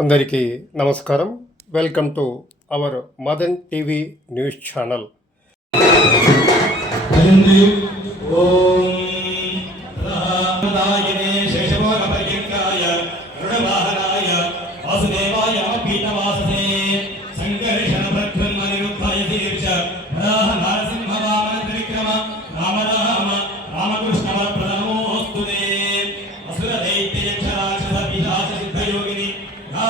అందరికీ నమస్కారం. Welcome to our Madan TV news channel. ఓం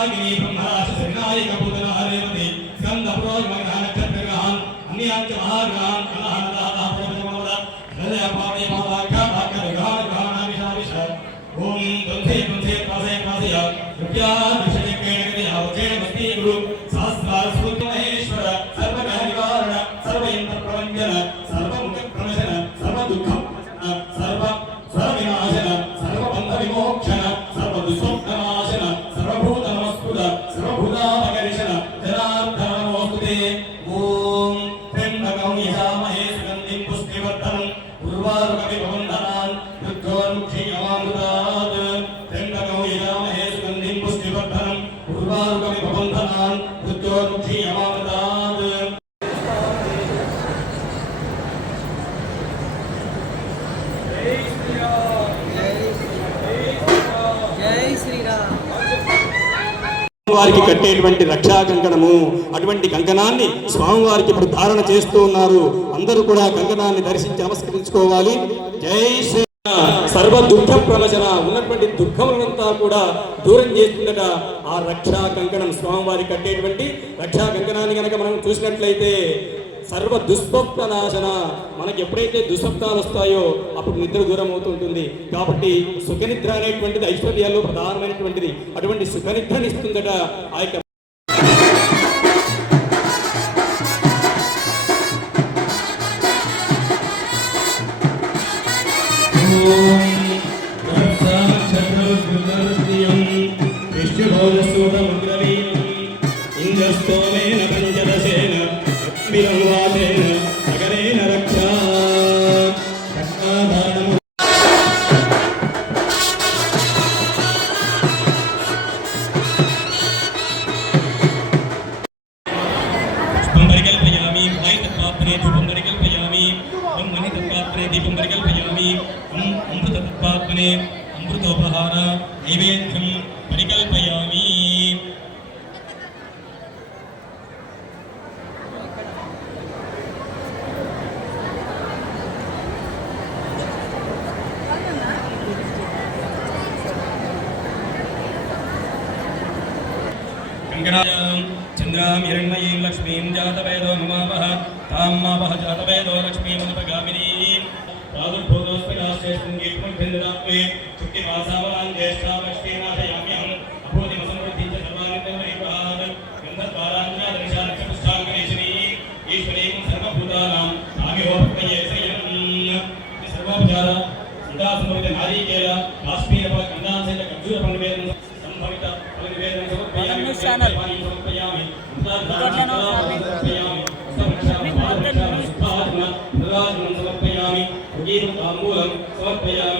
ബ്രഹ്മരാഗിനി ബ്രഹ്മരാശ ശരനായിക പൂതനാ രേവതി സ്കന്ധ പുരോഗമനാനച്ച പ്രഗ്രഹാൻ അന്യാച്ച മഹാഗ്രഹാൻ കലഹാനദാതാപ്രമോദ ഹൃദയപാണി മഹാഖാഖാഖ ഗ്രഹാൻ ഗ്രഹാനാമിഷാമിഷ ഓം ദ്വന്ധേ ദ്വന്ധേ പ്രാസേ പ്രാസയ കൃപ്യാ భవంధనాన్ వారికి కట్టేటువంటి రక్షా కంకణము అటువంటి కంకణాన్ని స్వామివారికి ఇప్పుడు ధారణ చేస్తూ ఉన్నారు. అందరూ కూడా కంకణాన్ని దర్శించి నమస్కరించుకోవాలి. జై శ్రీ సర్వ దుఃఖ ప్రవచన ఉన్నటువంటి దుఃఖములంతా కూడా దూరం చేస్తుందట ఆ రక్షా కంకణం స్వామివారి కట్టేటువంటి రక్షా కంకణాన్ని కనుక మనం చూసినట్లయితే సర్వ దుస్వప్న నాశన మనకి ఎప్పుడైతే దుస్వప్నాలు వస్తాయో అప్పుడు నిద్ర దూరం అవుతుంటుంది కాబట్టి సుఖనిద్ర అనేటువంటిది ఐశ్వర్యాల్లో ప్రధానమైనటువంటిది. అటువంటి సుఖనిద్రని ఇస్తుందట ఆ యొక్క ఇంద్రస్తోమేన சூரமுதிரவீரம் இந்திரஸ்தோமேன பஞ்சதசேன அக்பிரம் வாசேன சகரேன ரக்ஷா दीपं परिकल्पयामि अमृतपात्मने अमृतोपहार नैवेद्यं परिकल्प शङ्करायां चन्द्रां, हिरण्मयीं, लक्ष्मीं, जातवेदो ममापः तां मापः जातवेदो लक्ष्मीमनुपगामिनीं प्रादुर्भूतोऽस्मिनास्ते सङ्गीतमुखिन्द्रात्मे तृप्तिमासावान् ज्येष्ठापष्टेनाशयाम्यहम् अभूतिमसमृद्धिं च सर्वानिन्द्रपरिवाहान् गन्धद्वाराञ्जादनिशाश्च पुष्टाङ्गरेशिनी ईश्वरीं सर्वभूतानां काम्योभक्तये श्रियन् सर्वोपचार सदा समृद्ध नारीकेल कास्मि ఛానల్. సమర్పయామి సమర్పయామి